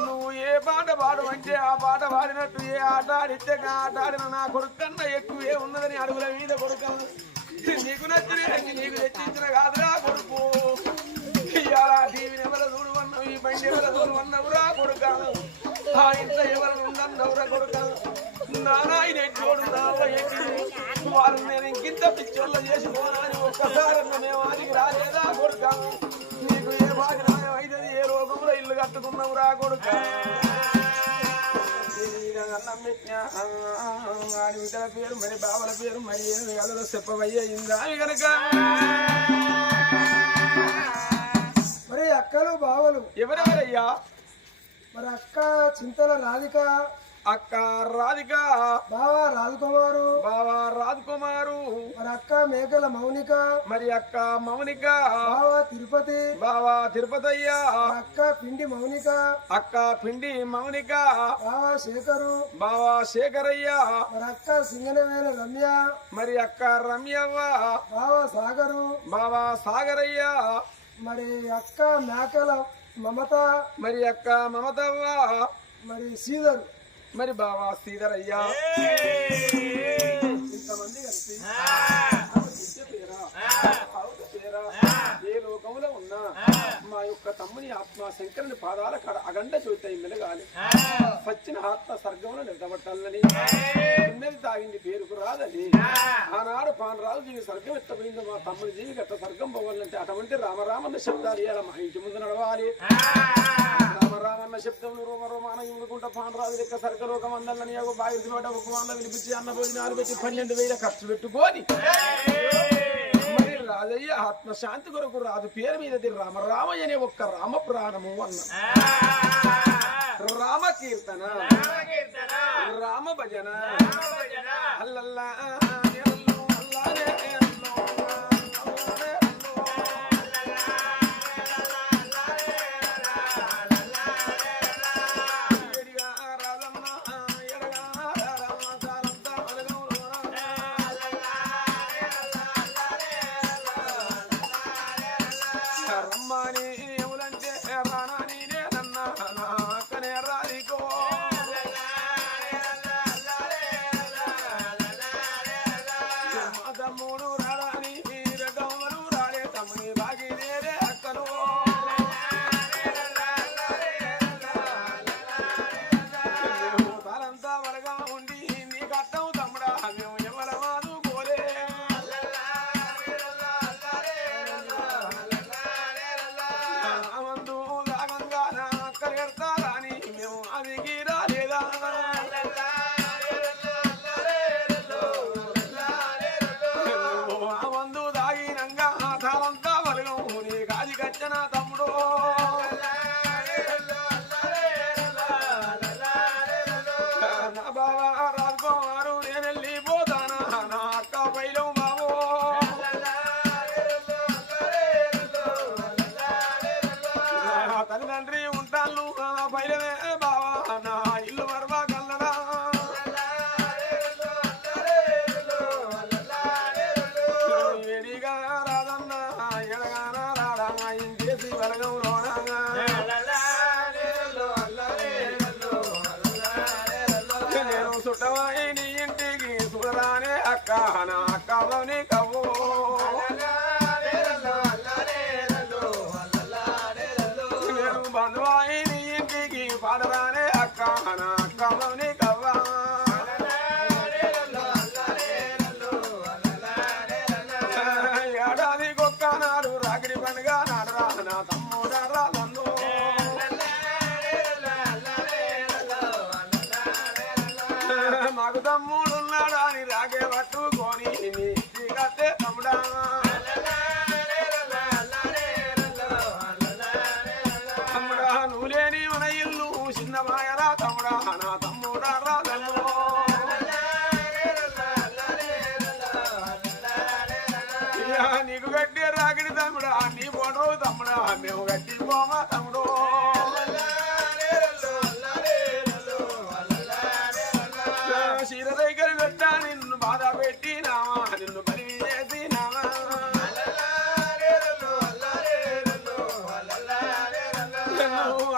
నువ్వు ఏ పాట పాడమంటే ఆ పాట పాడినట్టు ఏ ఆట ఆడితే ఆట ఆడిన నా కొడుకన్నా ఎక్కువే ఉన్నదని అడుగుల మీద కొడుకన్న నీకు నచ్చిన నీకు తెచ్చించిన కాదురా కొడుకు ఇవాళ టీవీని ఎవరు చూడవన్నావు ఈ బండి ఎవరు చూడవన్నావురా కొడుకాను ఆ ఇంట్లో ఎవరు ఉండన్నవురా కొడుకాను నానాయన ఎట్టోడు వాళ్ళు నేను ఇంకింత పిచ్చోళ్ళ చేసుకోనా అని ఒక్కసారి మేము ఆదికి రాలేదా కొడుకాను నీకు ఏ బాగా న్యాయం అయితే ఏ రోగంలో ఇల్లు కట్టుకున్నావురా కొడుక బిడ్డల పేరు మరి బావల పేరు మరి ఏమి కలదో చెప్పవయ్యిందా కనుక మరి అక్కలు బావలు ఎవరెవరయ్యా మరి అక్క చింతల రాధిక అక్క రాధిక బావా రాజకుమారు బావా రాజకుమారు మరి అక్క మేకల మౌనిక మరి అక్క మౌనిక బావా తిరుపతి బావా తిరుపతయ్య అక్క పిండి మౌనిక అక్క పిండి మౌనిక బావా శేఖరు బావా శేఖరయ్య మరి అక్క సింగనవేల రమ్య మరి అక్క రమ్యవ్వ బావా సాగరు బావా సాగరయ్య మరి అక్క మేకల మమత మరి అక్క మమతవ్వ మరి శ్రీధరు మరి బావా శ్రీధరయ్యా ఇంతమంది కలిసి ఏ లోకంలో ఉన్నా మా యొక్క తమ్ముని ఆత్మ శంకరుని పాదాల కాడ అగండ చూతాయి మెలగాలి సచ్చిన ఆత్మ స్వర్గంలో నిలబట్టాలని ఉన్నది తాగింది పేరుకు రాదని ఆనాడు పానరాజు జీవి స్వర్గం ఎత్తపోయింది మా తమ్ముని జీవి గట్ట స్వర్గం పోవాలంటే అటువంటి రామరామన్న శబ్దాలు ఇవ్వాలి మా ఇంటి ముందు నడవాలి రామరామన్న శబ్దములు రోమరోమాన ఇముడుకుంటా పానరాజు లెక్క స్వర్గలోకం అందాలని బాయి నోట ఒక వంద వినిపించి అన్న భోజనాలు పెట్టి 12,000 ఖర్చు పెట్టుకొని రాజయ్య ఆత్మశాంతి కొరకు రాజు పేరు మీదది రామరామయ్య అనే ఒక్క రామ ప్రాణము అన్న రామ కీర్తన రామ భజన అల్లల్లా తల్లిదండ్రి ఉంటాను పైలమే బావా నా ఇల్లు మరవా కల్లడా వేడిగా రాదన్న ఎడగాన రాడా ఇంకేసి వెలగం రోణంగా నేను చుట్టవాయి నీ ఇంటికి చూడరానే అక్క నా అక్కలోని కవ్వు బంధువాయి నీ ఇంటికి పాడరానే అక్క నా అక్కలోని కవ్వా ఏడాది గొక్క నాడు రాగిడి పండుగ నాడరా నా తమ్ముడరా నన్ను మాకు తమ్ముడున్నాడా అని రాగే పట్టుకొని నీ కట్టే తమ్ముడా తమ్ముడా నువ్వు లేని మన ఇల్లు చిన్నమాయరా తమ్ముడా నా తమ్ముడా రాదను నీకు గట్టి రాగిడి తమ్ముడా నీ పోను తమ్ముడా మేము గట్టి పోమా తమ్ముడు చీర దగ్గర పెట్టా నిన్ను బాధ పెట్టినామా నిన్ను బలివి చేసినామా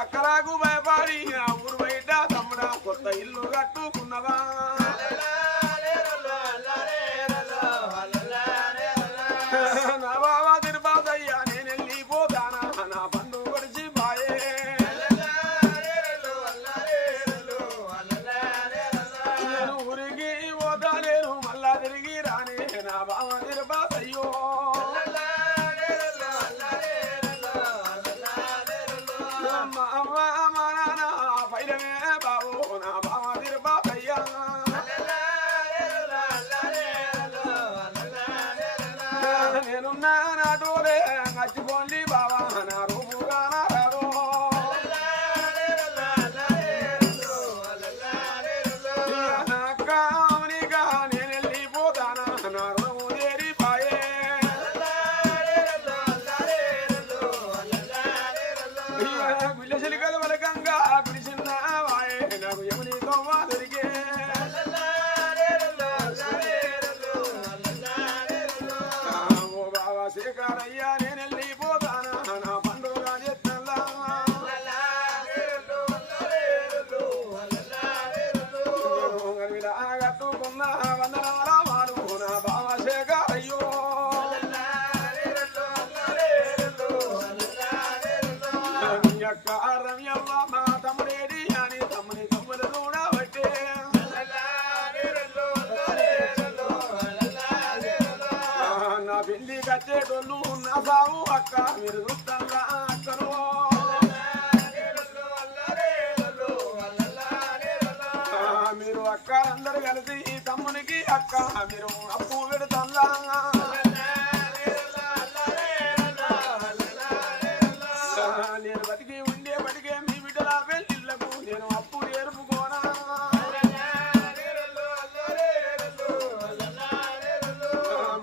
అక్కలకు భయపడి మరి ఆ ఊరు బయట తమ్ముడా కొత్త ఇల్లు కట్టుకున్నవా నా బావా తిరుపతయ్యా నేను వెళ్ళిపోతానా నా పండు కొడిచి బాయే నేను ఊరికి పోతాలేను మళ్ళా తిరిగి రానే నా బావ తిరుపతయ్యో మా అమ్మ మా నాన్న పైరమే బాబు నా బావ తిరుపతయ్యా నేనున్నా నాటోలే మర్చిపోండి బావా నా రూపుగా నారారు అక్క అవునిగా నేను వెళ్ళిపోతానా నా రుణము ఏరిపాయే గుళ్ళ చిలికల వలకంగా పిలిచిన వాయే నాకు యముని తోవ దొరికే ఓ బావా శేఖరయ్యా నేను వెళ్ళిపోతానా నా పండుగ చెత్తల్లా కట్టుకున్న వందనాల వారు నా బావ శేఖరయ్యో యొక్క రమ్యవ్వ మా తమ్ముడేడి అని తమ్ముని తమ్ముడు చూడబట్టే నా పెళ్లి కచ్చేటోళ్ళు నా సాగు అక్క మీరు చూస్తల్లా అక్కను మీరు అక్క అందరు కలిసి ఈ తమ్మునికి అక్క మీరు అప్పు పెడతల్లా నేను బతికి ఉండే బతికే మీ బిడ్డల పెళ్ళిళ్ళకు నేను అప్పు ఏరుపుకోనా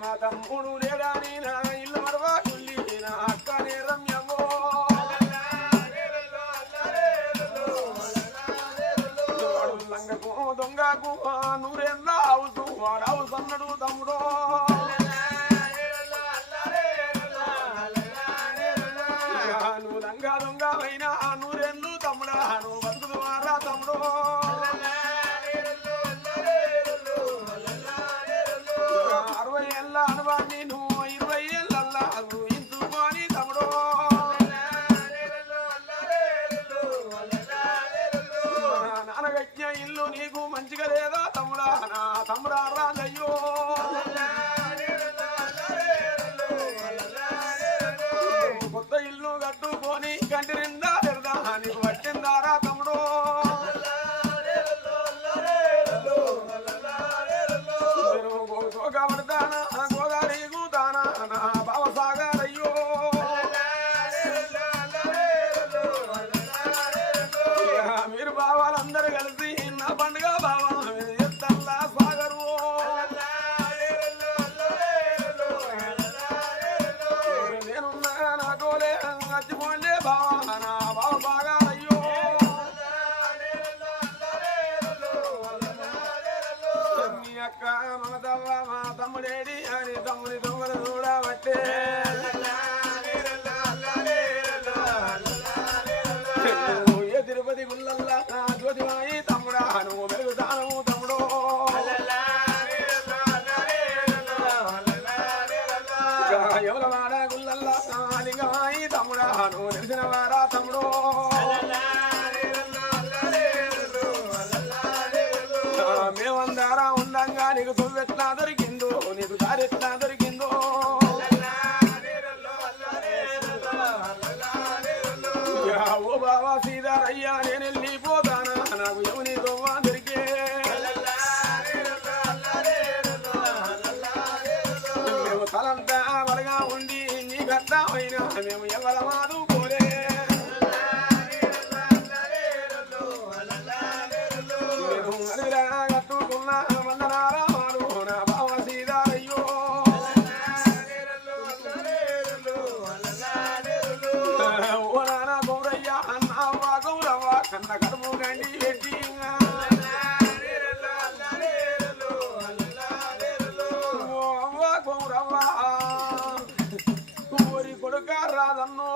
మా తమ్ముడు లేడాని నా ఇల్లు మరవా కుల్లి నా అక్క రమ్యవో లంగకు దొంగకు నూరేళ్ళ అవుతూ వాడు అవుతున్నాడు తమ్ముడు నువ్వు లంగా దొంగ అయినా నూరేళ్ళు తమ్ముడా నువ్వు బతుకుదు మారా తమ్ముడు 60 ఏళ్ళ అనుభవాన్ని నువ్వు 20 ఏళ్ళల్లా ఇంచుకొని తమ్ముడు నానగట్టిన ఇల్లు నీకు మంచిగా లేదా తమ్ముడా నా తమ్ముడా రాజయ్యో కొత్త ఇల్లు కట్టుకొని కంటి నిండా తిరదా నీకు పట్టిందారా తమ్ముడు గోదావరిదానా గోదావరి కూతానా నా బావ సాగరయ్యో మీరు బావాలందరూ కలిసి నా పండుగ బావా ఎత్తల్లా సాగరు నేనున్నా నా టోలే మర్చిపోండే బావా నా బావ బాగా అయ్యో మీ అక్క మమతవ్వ మా తమ్ముడేడి అని తమ్ముడి దొంగలు చూడబట్టే ఏ తిరుపతి గుళ్ళల్లా నా జ్యోతిమాయి తమ్ముడా నువ్వు మెరుగుతాను తమ్ముడు ఎవలవాడ గుళ్ళల్లా నా లింగమాయి తమ్ముడా నువ్వు తెలిసిన వారా తమ్ముడు మేమందారా ఉండంగా నీకు తొవ్వెట్లా దొరికిందో నీకు దారెట్లా దొరికిందో ఓ బావా సీతారయ్యా నేను వెళ్ళిపోతానా నాకు యముని తోవ దొరికే మేము తలంతా వరగా ఉండి నీ గట్టమైనా మేము ఎవల మాదు పోలే మేము అడవిలా కట్టుకున్న వందనాల మాడు నా బావ సీతారయ్యో ఓ నాన్న గౌరయ్య అన్న గౌరవ్వ కన్న కడుపు గండి పెట్టి గౌరవ్వ ఊరి కొడుక రాదన్నో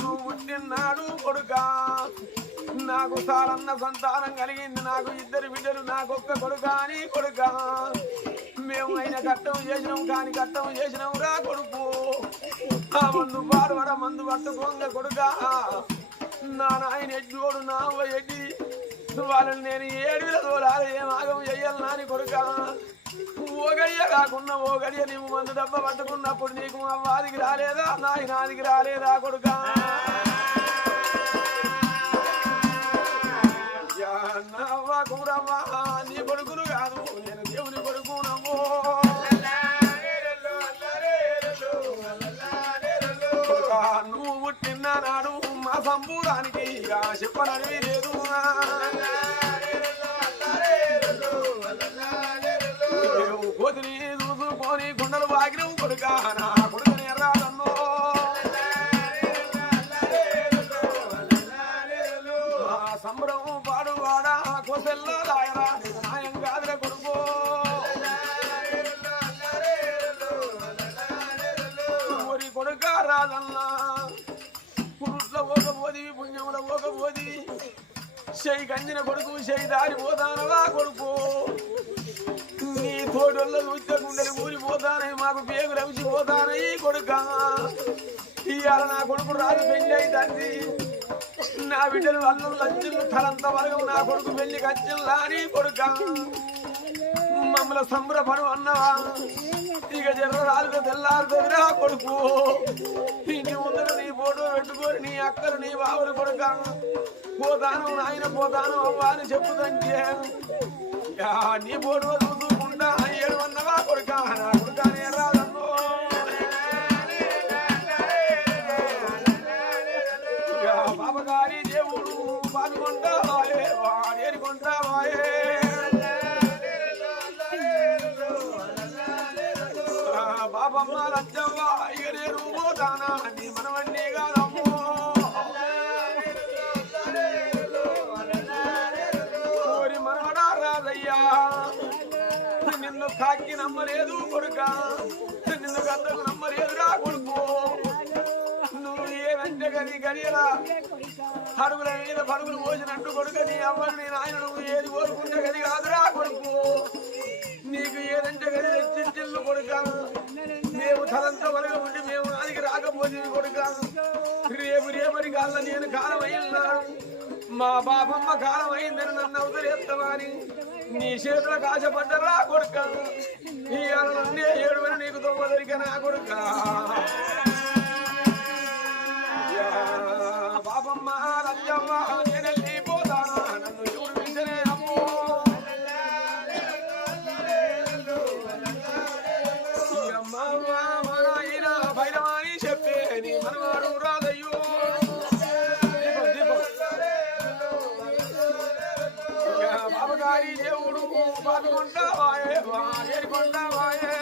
నువ్వు పుట్టినాడు కొడుక నాకు సాలన్న సంతానం కలిగింది, నాకు ఇద్దరు బిడ్డలు, నాకొక్క కొడుక అని కొడుక. మేము అయిన కట్టం చేసినాం కానీ కట్టం చేసినాం రా కొడుకు. ఆ మందు పాడుబడ మందు పట్టుకోంగ కొడుక. నా నాయన ఎడ్డోడు నా ఎడ్డి వాళ్ళని నేను 7 తోలాలి, ఏం ఆగం చెయ్యాలి నాని కొడుక. ఓ గడియ కాకుండా ఓ గడియ నీవు మందు డబ్బ పట్టుకున్నప్పుడు నీకు అవ్వాదికి రాలేదా నాయనాదికి రాలేదా కొడుక. అవ్వ కూరవ్వ నీ కొడుకును కాదు, నేను దేవుని కొడుకునమ్మో. నువ్వు పుట్టిన నాడు మా సంబూరానికి చెప్పనని లేదు. కోతిని చూసుకొని గుండెలు వాగినవు కొడుక, నా కొడుకుని ఎర్రాదన్నో. సంబరం పాడువాడా కోసెల్లో రాయరా నాయం కాదుర కొడుకో. ఊరి కొడుక రాదన్నా పురుట్లో పోకపోది పుణ్యముల పోకపోది. చెయ్యి కంచిన కొడుకు చెయ్యి దారిపోతానవా కొడుకు. నీ తోటల్లో చూస్తే గుండెలు ఊరిపోతానై, మాకు పేగులు అవిసిపోతానయి కొడుక. ఇవాళ నా కొడుకు రాజు పెళ్లి అవుతుంది, నా బిడ్డలు అల్లు లంచులు తలంత వరకు నా కొడుకు పెళ్లి కచ్చిల్లా అని కొడుక. మమ్మల్ని సంబరపడు అన్నవా, ఇక జర్ర రాజుతో తెల్లారుతుందిరా కొడుకు. ఇంటి ముందర నీ ఫోటో పెట్టుకొని నీ అక్కలు నీ బావులు కొడుక. పోతాను నాయన పోతాను అవ్వా అని చెప్పుదంటే నీ ఫోటో చూసుకుంటా 7 అన్నవా కొడుక. నా కొడుక నేను రాదన్నో. బాబగారి దేవుడు పాల్గొంటావాయే వాడేరి కొంటావాయే. బాబమ్మ లచ్చవ్వ ఇక నేను పోతానా నీ మనవన్నీ కాదమ్మో. ఓరి మనవడా రాజయ్యా, నిన్ను కాకి నమ్మలేదు కొడుక, నిన్ను గద్దకు నమ్మలేదురా కొడుకు. నువ్వు ఏమంటే గది గడియలా అడుగుల మీద పరుగులు పోసినట్టు కొడుక. నీ అవ్వరు నీ నాయన నువ్వు ఏది కోరుకుంటే గది కాదురా కొడుకు. నీకు ఏదంటే గది తెచ్చిల్లు కొడుక. మేము తలంతా వలగ ఉండి మేము నాదికి రాకపోతే కొడుక. రేపటి కాళ్ళ నేను కాలం అయినాడు, మా బాబమ్మ కాలం అయిందని నన్ను అవతరేస్తామని నీ చేతుల కాశపడ్డరా కొడుక. ఇవాళ నన్నే 7 నీకు దొంగదరిక నా కొడుక. బాబమ్మ రచ్చమ్మ నేనెళ్ళి పోతానా నన్ను ఎవరు వింటనే అమ్మో. నాయన భైరవాణి చెప్పే నీ మనవాడు రాదయ్యో. బాబగారి దేవుడు పాల్గొంటావాయే వాడేరుకుంటావాయే.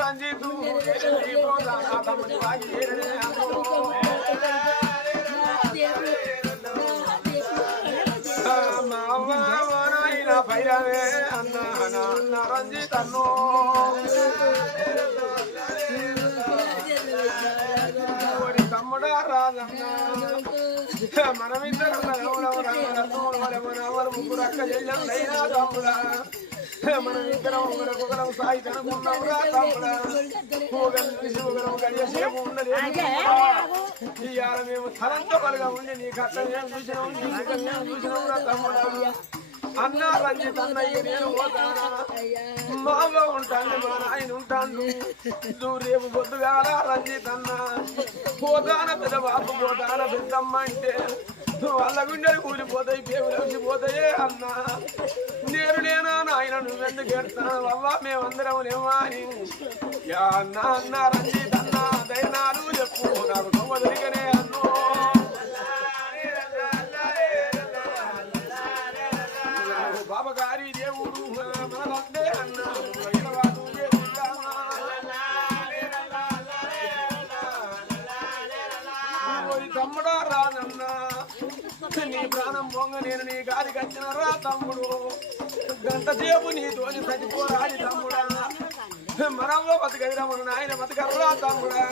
రంజితు భైరవే అన్న రంజితన్నో. తమ్ముడా రాజన్న మనమిద్దరు ముగ్గురు అక్క చెల్లెలైనా తమ్ముడా. మనమిద్దరం ఒకరం సాయి కనుకున్నాం రా తమ్ముడా. ఒకరం గడియసేపు ఉండలేదు. ఇవాళ మేము తలంత బలుగా ఉండి నీ కట్టం చూసినాం, నీ కన్యం చూసినాం రా తమ్ముడా. అన్న రంజిత్ అన్నయ్య నేను పోతానా, మా అమ్మ ఉంటాను మా నాయన ఉంటాను. నువ్వు రేపు పొద్దుగాల రంజిత్ అన్న పోతాన పెద్ద బాబు పోతాన పెద్దమ్మ అంటే వాళ్ళ గుండెలు కూలిపోతాయి, పేగులు వచ్చిపోతాయే అన్న. నేనా నాయన నువ్వెందుకు ఎడతాను అవ్వ మేమందరం లేవా అని. అన్న అన్న రంజిత్ అన్న ధైర్యాలు చెప్పు నాకు దొంగ దొరికనే అన్నో. బాబగారి దేవుడు మనదంటే అన్న తమ్ముడా రానన్న నీ ప్రాణం పొంగ నేను నీ గారికి వచ్చిన రా తమ్ముడు గంట సేపు నీతోని చచ్చిపోరాడి తమ్ముడా మనమ్మ బతకదిరా మన నాయన బతకర్రా తమ్ముడా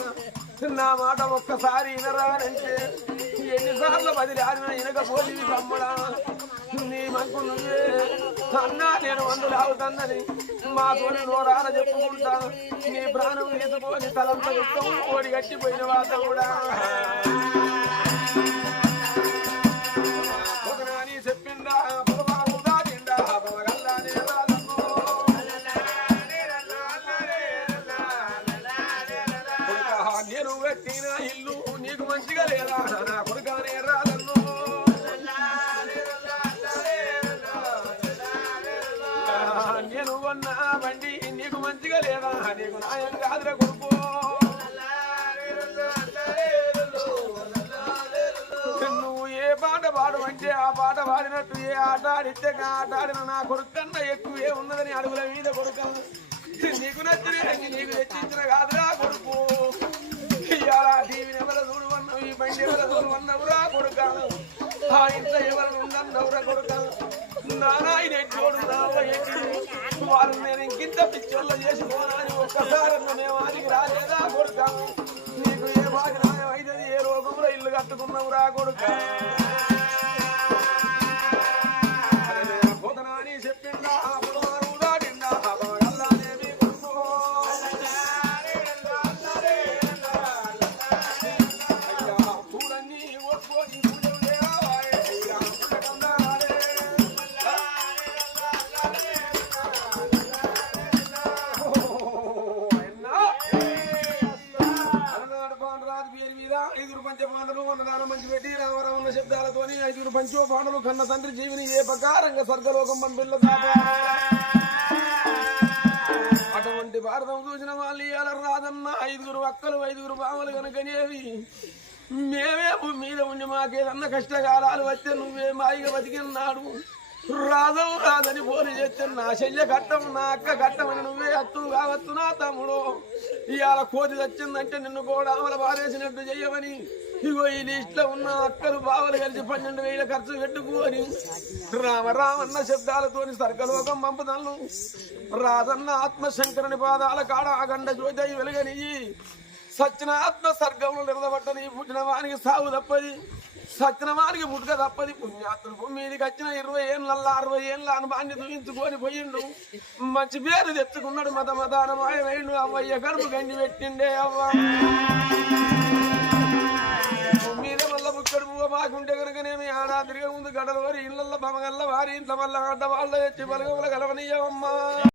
నా మాట ఒక్కసారి వినరానంటే ఎన్నిసార్లు బదిలీ ఆడిన వినకపోయి తమ్ముడా నీ మంకు నువ్వే అన్నా నేను వందలు ఆగుతానని మాతోని నోరాన చెప్పుకుంటా నీ ప్రాణం ఎదుకొని తలంత దుఃఖం ఓడి గట్టిపోయిన వాత కూడా ఒక నాని చెప్పిందా పొలవారు దాటిందా పొలగల్లానే రాదమ్మో నేను కట్టిన ఇల్లు నీకు మంచిగా లేదా నా కొడుకానే రాదన్నో నేను కొన్న బండి నీకు మంచిగా లేదా నీకు నాయం కాదురా కొడుకు నువ్వు ఏ పాట పాడమంటే ఆ పాట పాడినట్టు ఏ ఆట ఆడితే ఆట ఆడిన నా కొడుకు కన్నా ఎక్కువే ఉన్నదని అడుగుల మీద కొడుకు నీకు నచ్చిన నీకు తెచ్చించిన కాదురా కొడుకు ఇవాళ టీవీని ఎవరు చూడవన్నావు ఈ బండి ఎవరు చూడవన్నావురా కొడుకు ఆ ఇంట్లో ఎవరు ఉండన్నవురా కొడుకు నారాయణ ఎట్టోడు వాళ్ళు నేను ఇంకింత పిచ్చోళ్ళు చేసుకోవాలని ఒక్కసారి మేము ఆదికి రాలేదా కొడుకు నీకు ఏ బాగా న్యాయం అయితే ఏ రోగంలో ఇల్లు కట్టుకున్నావురా కొడుకు పోతనా అని చెప్పిండా దాటిండా అల్లాదేవి కొడుకు చూడండి ఒప్పుకొని ఐదుగురు పంచపాండలు అన్నదానం మంచి పెట్టి రామరామ ఉన్న శబ్దాలతోని ఐదుగురు పంచోపాండలు కన్న తండ్రి జీవిని ఏ ప్రకారంగా స్వర్గలోకం పంపిల్ల అటువంటి భారతం చూసిన వాళ్ళు ఇవాళ రాదన్న ఐదుగురు అక్కలు ఐదుగురు బావలు కనుకనేవి మేమే భూమి మీద ఉండి మాకేదన్నా కష్టకాలాలు వస్తే నువ్వే మాయిగా బతికినాడు రాజవు రాదని పోని చేస్తే నా చెయ్య కట్టం నా అక్క కట్టమని నువ్వే అత్తు కావచ్చు నా తమ్ముడు ఇవాళ కోతి వచ్చిందంటే నిన్ను కూడా అమలు పారేసినట్టు చెయ్యమని ఇగో ఈ లిస్టులో ఉన్న అక్కలు బావలు కలిసి 12,000 ఖర్చు పెట్టుకోని రామరామన్న శబ్దాలతోని స్వర్గలోకం పంపుతాను రాజన్న ఆత్మశంకరుని పాదాల కాడ అగండ జ్యోతి వెలుగని సచిన ఆత్మ స్వర్గంలో నిలబట్టని పుట్టిన వానికి సాగు తప్పది సత్యనవానికి పుట్టుక తప్పది పుణ్యాత్తులు భూమి మీదకి వచ్చిన 20 ఏళ్ళ 60 ఏళ్ళ అనుభవాన్ని చూపించుకొని పోయిండు మంచి పేరు తెచ్చుకున్నాడు మతమదానమాయమైండు అవ్వయ్య కడుపు గంజి పెట్టిండే అవ్వ మీద మళ్ళా బుక్కడు పువ్వ మాకుంటే కనుకనేమి ఆడా తిరిగే ముందు గడల వారి ఇళ్ళల్లో బమగల్ల వారి ఇంట్లో మళ్ళా గడ్డ వాళ్ళ ఎత్తి బలగముల కలవనీయవమ్మా